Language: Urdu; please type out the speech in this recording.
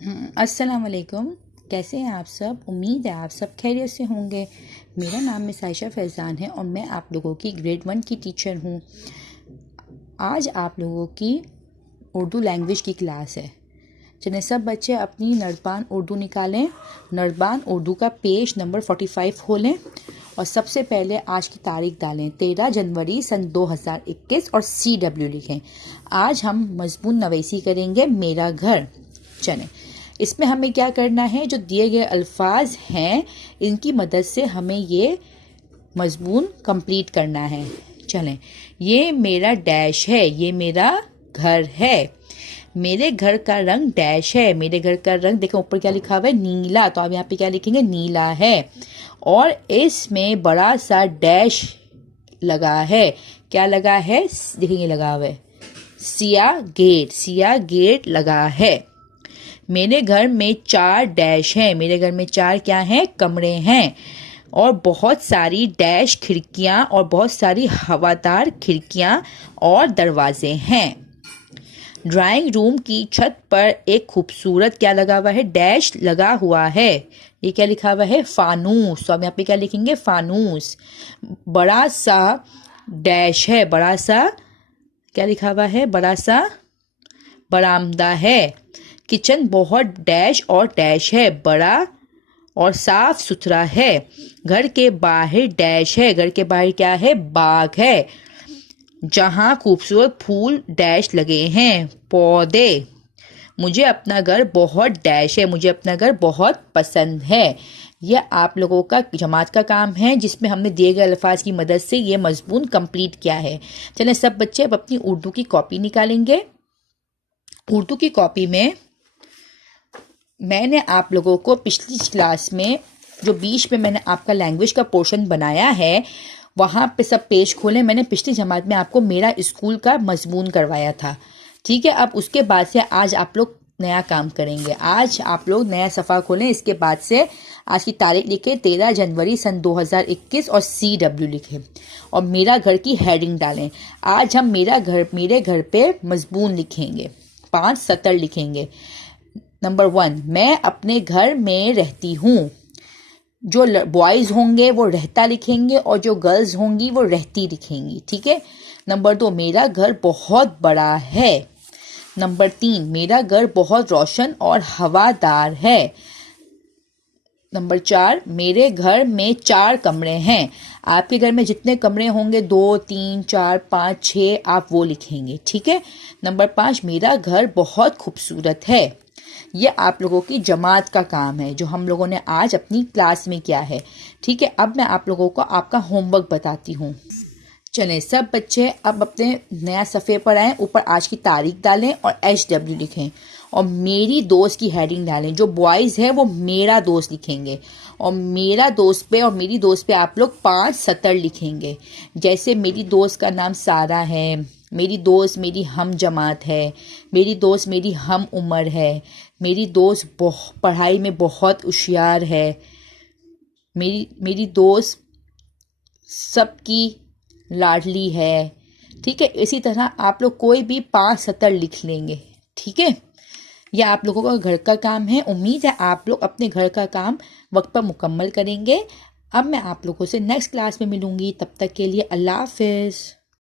السلام علیکم، کیسے ہیں آپ سب؟ امید ہے آپ سب خیریت سے ہوں گے۔ میرا نام مس عائشہ فیضان ہے اور میں آپ لوگوں کی گریڈ 1 کی ٹیچر ہوں۔ آج آپ لوگوں کی اردو لینگویج کی کلاس ہے۔ چلیں سب بچے اپنی نردبان اردو نکالیں، نردبان اردو کا پیج نمبر 45 کھولیں اور سب سے پہلے آج کی تاریخ ڈالیں 13 جنوری سن 2021 اور CW لکھیں۔ آج ہم مضمون نویسی کریں گے میرا گھر۔ چلیں اس میں ہمیں کیا کرنا ہے، جو دیے گئے الفاظ ہیں ان کی مدد سے ہمیں یہ مضمون کمپلیٹ کرنا ہے۔ چلیں، یہ میرا ڈیش ہے، یہ میرا گھر ہے۔ میرے گھر کا رنگ ڈیش ہے، میرے گھر کا رنگ دیکھیں اوپر کیا لکھا ہوا ہے، نیلا، تو آپ یہاں پہ کیا لکھیں گے، نیلا ہے۔ اور اس میں بڑا سا ڈیش لگا ہے، کیا لگا ہے، دیکھیں یہ لگا ہوا ہے سیاہ گیٹ، سیاہ گیٹ لگا ہے۔ میرے گھر میں 4 ڈیش ہیں، میرے گھر میں 4 کیا ہیں، کمرے ہیں، اور بہت ساری ڈیش کھڑکیاں اور بہت ساری ہوادار کھڑکیاں اور دروازے ہیں۔ ڈرائنگ روم کی چھت پر ایک خوبصورت کیا لگا ہوا ہے، ڈیش لگا ہوا ہے، یہ کیا لکھا ہوا ہے، فانوس، تو اب یہاں پہ کیا لکھیں گے، فانوس۔ بڑا سا ڈیش ہے، بڑا سا کیا لکھا ہوا ہے، بڑا سا برآمدہ ہے۔ کچن بہت ڈیش اور ڈیش ہے، بڑا اور صاف ستھرا ہے۔ گھر کے باہر ڈیش ہے، گھر کے باہر کیا ہے، باغ ہے، جہاں خوبصورت پھول ڈیش لگے ہیں، پودے۔ مجھے اپنا گھر بہت ڈیش ہے، مجھے اپنا گھر بہت پسند ہے۔ یہ آپ لوگوں کا جماعت کا کام ہے جس میں ہم نے دیے گئے الفاظ کی مدد سے یہ مضمون کمپلیٹ کیا ہے۔ چلیں سب بچے اب اپنی اردو کی کاپی نکالیں گے۔ اردو کی کاپی میں نے آپ لوگوں کو پچھلی کلاس میں جو بیچ میں نے آپ کا لینگویج کا پورشن بنایا ہے وہاں پہ سب پیج کھولیں۔ میں نے پچھلی جماعت میں آپ کو میرا اسکول کا مضمون کروایا تھا، ٹھیک ہے۔ اب اس کے بعد سے آج آپ لوگ نیا کام کریں گے۔ آج آپ لوگ نیا صفحہ کھولیں، اس کے بعد سے آج کی تاریخ لکھیں 13 جنوری سن 2021 اور CW لکھیں اور میرا گھر کی ہیڈنگ ڈالیں۔ آج ہم میرے گھر پہ مضمون لکھیں گے، 5 سطر لکھیں گے۔ نمبر 1، میں اپنے گھر میں رہتی ہوں۔ جو بوائز ہوں گے وہ رہتا لکھیں گے اور جو گرلز ہوں گی وہ رہتی لکھیں گی، ٹھیک ہے۔ نمبر 2، میرا گھر بہت بڑا ہے۔ نمبر 3، میرا گھر بہت روشن اور ہوادار ہے۔ نمبر 4، میرے گھر میں 4 کمرے ہیں۔ آپ کے گھر میں جتنے کمرے ہوں گے 2 3 4 5 6 آپ وہ لکھیں گے، ٹھیک ہے۔ نمبر 5، میرا گھر بہت خوبصورت ہے۔ یہ آپ لوگوں کی جماعت کا کام ہے جو ہم لوگوں نے آج اپنی کلاس میں کیا ہے، ٹھیک ہے۔ اب میں آپ لوگوں کو آپ کا ہوم ورک بتاتی ہوں۔ چلیں سب بچے اب اپنے نیا صفحے پر آئیں، اوپر آج کی تاریخ ڈالیں اور HW لکھیں اور میری دوست کی ہیڈنگ ڈالیں۔ جو بوائز ہے وہ میرا دوست لکھیں گے اور میرا دوست پہ اور میری دوست پہ آپ لوگ 5 سطر لکھیں گے۔ جیسے میری دوست کا نام سارہ ہے، میری دوست میری ہم جماعت ہے، میری دوست میری ہم عمر ہے، میری دوست پڑھائی میں بہت ہوشیار ہے، میری دوست سب کی لاڈلی ہے، ٹھیک ہے۔ اسی طرح آپ لوگ کوئی بھی 5 سطر لکھ لیں گے، ٹھیک ہے۔ یہ آپ لوگوں کا گھر کا کام ہے۔ امید ہے آپ لوگ اپنے گھر کا کام وقت پر مکمل کریں گے۔ اب میں آپ لوگوں سے نیکسٹ کلاس میں ملوں گی، تب تک کے لیے اللہ حافظ۔